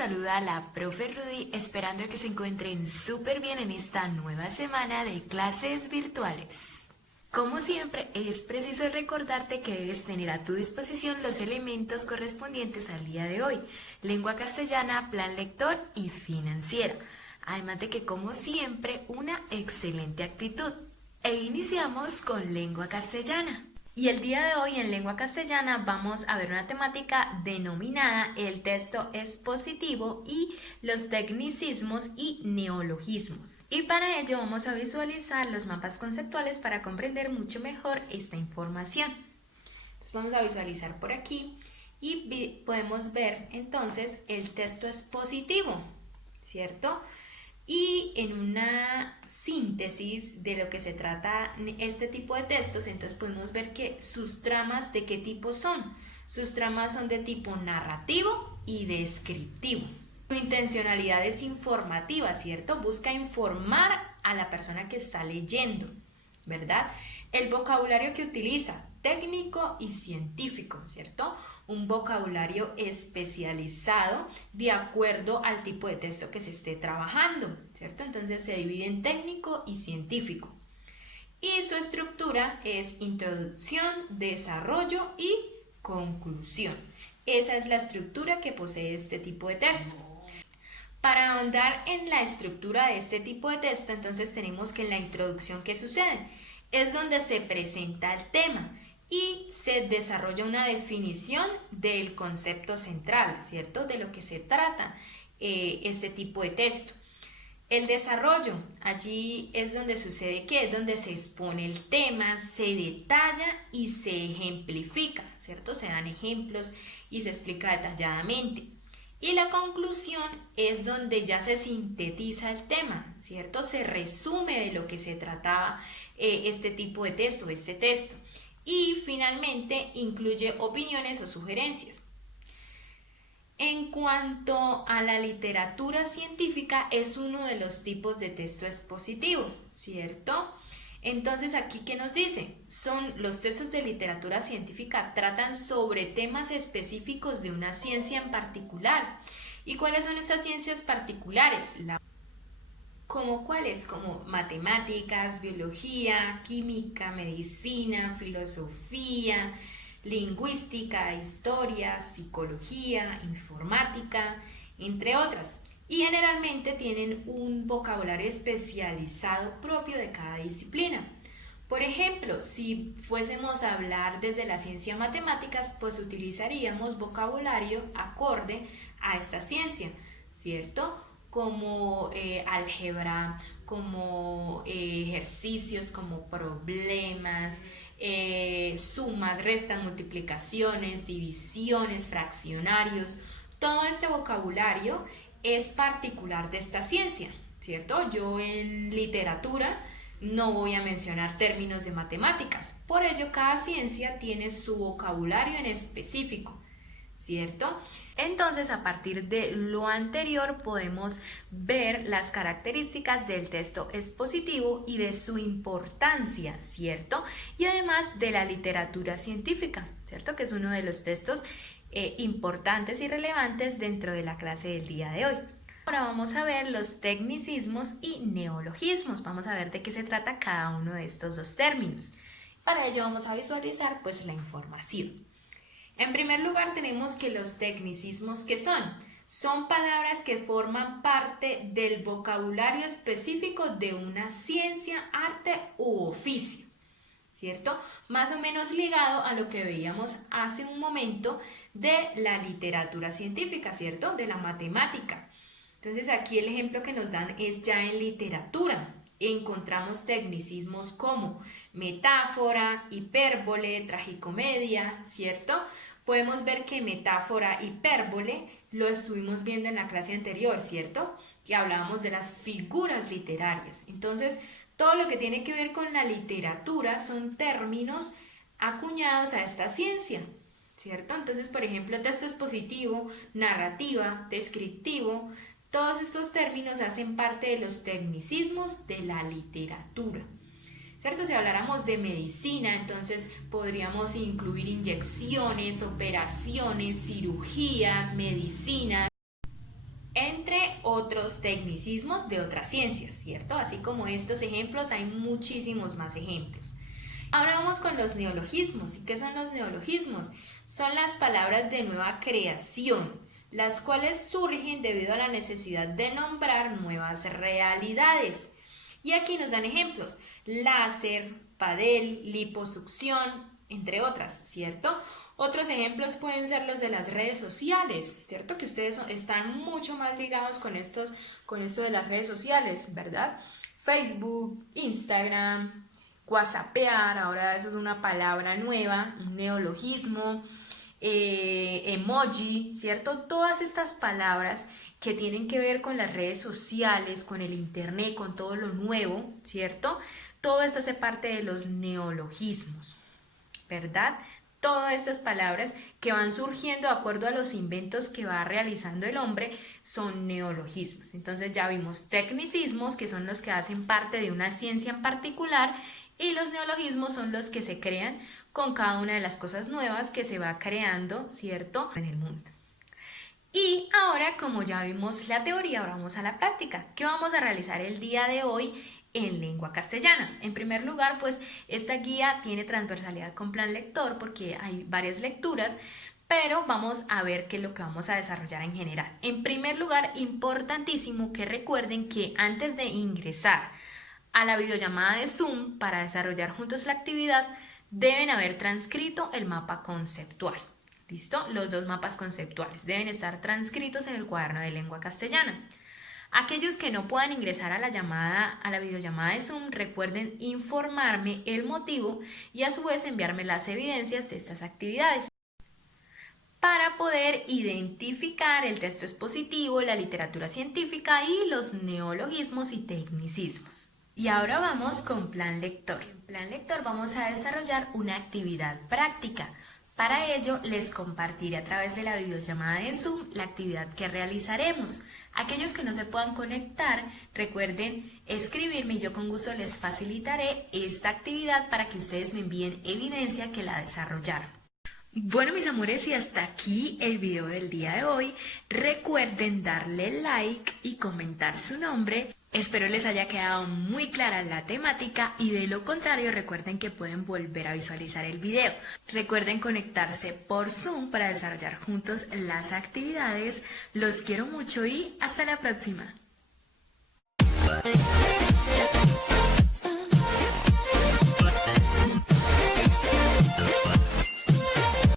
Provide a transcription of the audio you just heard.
saluda la profe Rudy, esperando que se encuentren súper bien en esta nueva semana de clases virtuales. Como siempre, es preciso recordarte que debes tener a tu disposición los elementos correspondientes al día de hoy: lengua castellana, plan lector y financiera. Además de que, como siempre, una excelente actitud. E iniciamos con lengua castellana. Y el día de hoy en lengua castellana vamos a ver una temática denominada el texto expositivo y los tecnicismos y neologismos. Y para ello vamos a visualizar los mapas conceptuales para comprender mucho mejor esta información. Entonces vamos a visualizar por aquí y podemos ver entonces el texto expositivo, ¿cierto? Y en una síntesis de lo que se trata este tipo de textos, entonces podemos ver que sus tramas ¿de qué tipo son? Sus tramas son de tipo narrativo y descriptivo. Su intencionalidad es informativa, ¿cierto? Busca informar a la persona que está leyendo, ¿verdad? El vocabulario que utiliza, técnico y científico, ¿cierto? Un vocabulario especializado de acuerdo al tipo de texto que se esté trabajando, ¿cierto? Entonces se divide en técnico y científico. Y su estructura es introducción, desarrollo y conclusión. Esa es la estructura que posee este tipo de texto. Para ahondar en la estructura de este tipo de texto, entonces tenemos que en la introducción, ¿qué sucede? Es donde se presenta el tema y se desarrolla una definición del concepto central, ¿cierto? De lo que se trata este tipo de texto. El desarrollo, allí es donde sucede que es donde se expone el tema, se detalla y se ejemplifica, ¿cierto? Se dan ejemplos y se explica detalladamente. Y la conclusión es donde ya se sintetiza el tema, ¿cierto? Se resume de lo que se trataba este tipo de texto, este texto. Y finalmente incluye opiniones o sugerencias. En cuanto a la literatura científica, es uno de los tipos de texto expositivo, ¿cierto? Entonces, aquí, ¿qué nos dice? Son los textos de literatura científica, tratan sobre temas específicos de una ciencia en particular. ¿Y cuáles son estas ciencias particulares? ¿Como cuáles? Como matemáticas, biología, química, medicina, filosofía, lingüística, historia, psicología, informática, entre otras. Y generalmente tienen un vocabulario especializado propio de cada disciplina. Por ejemplo, si fuésemos a hablar desde la ciencia matemáticas, pues utilizaríamos vocabulario acorde a esta ciencia, ¿cierto? Como álgebra, como ejercicios, como problemas, sumas, restas, multiplicaciones, divisiones, fraccionarios. Todo este vocabulario es particular de esta ciencia, ¿cierto? Yo en literatura no voy a mencionar términos de matemáticas, por ello cada ciencia tiene su vocabulario en específico, ¿cierto? Entonces, a partir de lo anterior podemos ver las características del texto expositivo y de su importancia, ¿cierto? Y además de la literatura científica, ¿cierto? Que es uno de los textos importantes y relevantes dentro de la clase del día de hoy. Ahora vamos a ver los tecnicismos y neologismos. Vamos a ver de qué se trata cada uno de estos dos términos. Para ello vamos a visualizar pues la información. En primer lugar tenemos que los tecnicismos, ¿qué son? Son palabras que forman parte del vocabulario específico de una ciencia, arte u oficio, ¿cierto? Más o menos ligado a lo que veíamos hace un momento de la literatura científica, ¿cierto? De la matemática. Entonces aquí el ejemplo que nos dan es ya en literatura. Encontramos tecnicismos como metáfora, hipérbole, tragicomedia, ¿cierto? Podemos ver que metáfora, hipérbole, lo estuvimos viendo en la clase anterior, ¿cierto? Que hablábamos de las figuras literarias. Entonces, todo lo que tiene que ver con la literatura son términos acuñados a esta ciencia, ¿cierto? Entonces, por ejemplo, texto expositivo, narrativa, descriptivo, todos estos términos hacen parte de los tecnicismos de la literatura, ¿cierto? Si habláramos de medicina, entonces podríamos incluir inyecciones, operaciones, cirugías, medicina. otros tecnicismos de otras ciencias, ¿cierto? Así como estos ejemplos, hay muchísimos más ejemplos. Ahora vamos con los neologismos. ¿Y qué son los neologismos? Son las palabras de nueva creación, las cuales surgen debido a la necesidad de nombrar nuevas realidades. Y aquí nos dan ejemplos: láser, padel, liposucción, entre otras, ¿cierto? Otros ejemplos pueden ser los de las redes sociales, ¿cierto? Que ustedes están mucho más ligados con esto de las redes sociales, ¿verdad? Facebook, Instagram, WhatsAppear, ahora eso es una palabra nueva, un neologismo, emoji, ¿cierto? Todas estas palabras que tienen que ver con las redes sociales, con el internet, con todo lo nuevo, ¿cierto? Todo esto hace parte de los neologismos, ¿verdad? Todas estas palabras que van surgiendo de acuerdo a los inventos que va realizando el hombre son neologismos. Entonces ya vimos tecnicismos, que son los que hacen parte de una ciencia en particular, y los neologismos son los que se crean con cada una de las cosas nuevas que se va creando, ¿cierto?, en el mundo. Y ahora, como ya vimos la teoría, ahora vamos a la práctica. ¿Qué vamos a realizar el día de hoy en lengua castellana? En primer lugar, pues esta guía tiene transversalidad con plan lector porque hay varias lecturas, pero vamos a ver qué es lo que vamos a desarrollar en general. En primer lugar, importantísimo que recuerden que antes de ingresar a la videollamada de Zoom para desarrollar juntos la actividad, deben haber transcrito el mapa conceptual. ¿Listo? Los dos mapas conceptuales deben estar transcritos en el cuaderno de lengua castellana. Aquellos que no puedan ingresar a la videollamada de Zoom, recuerden informarme el motivo y a su vez enviarme las evidencias de estas actividades para poder identificar el texto expositivo, la literatura científica y los neologismos y tecnicismos. Y ahora vamos con plan lector. En plan lector vamos a desarrollar una actividad práctica. Para ello les compartiré a través de la videollamada de Zoom la actividad que realizaremos. Aquellos que no se puedan conectar, recuerden escribirme y yo con gusto les facilitaré esta actividad para que ustedes me envíen evidencia que la desarrollaron. Bueno, mis amores, y hasta aquí el video del día de hoy. Recuerden darle like y comentar su nombre. Espero les haya quedado muy clara la temática y de lo contrario recuerden que pueden volver a visualizar el video. Recuerden conectarse por Zoom para desarrollar juntos las actividades. Los quiero mucho y hasta la próxima.